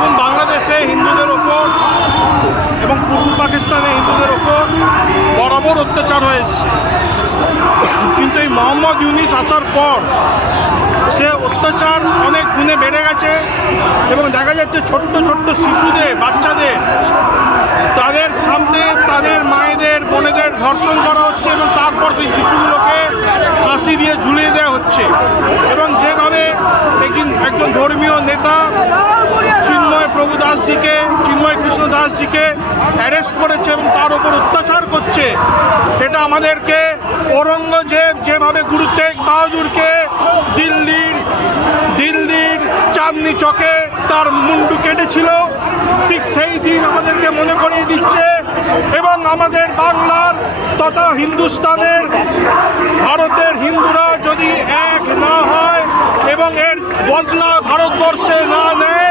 দেখুন, বাংলাদেশে হিন্দুদের ওপর এবং পূর্ব পাকিস্তানে হিন্দুদের ওপর বরাবর অত্যাচার হয়েছে, কিন্তু এই মোহাম্মদ ইউনূস আসার পর সে অত্যাচার অনেক গুণে বেড়ে গেছে এবং দেখা যাচ্ছে ছোট্ট ছোট্ট শিশুদের, বাচ্চাদের তাদের সামনে তাদের মায়েদের, বোনেদের ধর্ষণ করা হচ্ছে এবং তারপর সেই শিশুগুলোকে ফাঁসি দিয়ে ঝুলিয়ে দেওয়া হচ্ছে। এবং যেভাবে একজন ধর্মীয় নেতা চিন্ময় প্রভু দাসজিকে, চিন্ময় কৃষ্ণ দাসজিকে অ্যারেস্ট করেছে এবং তার উপর অত্যাচার করছে, এটা আমাদেরকে ঔরঙ্গজেব যেভাবে গুরু তেগ বাহাদুরকে দিল্লির চাঁদনি চকে তার মুন্ডু কেটেছিল, ঠিক সেই দিন আমাদেরকে মনে করিয়ে দিচ্ছে। এবং আমাদের বাংলার তথা হিন্দুস্তানের, ভারতের হিন্দুরা যদি এক না হয় এবং এর বদলা ভারতবর্ষে না নেয়,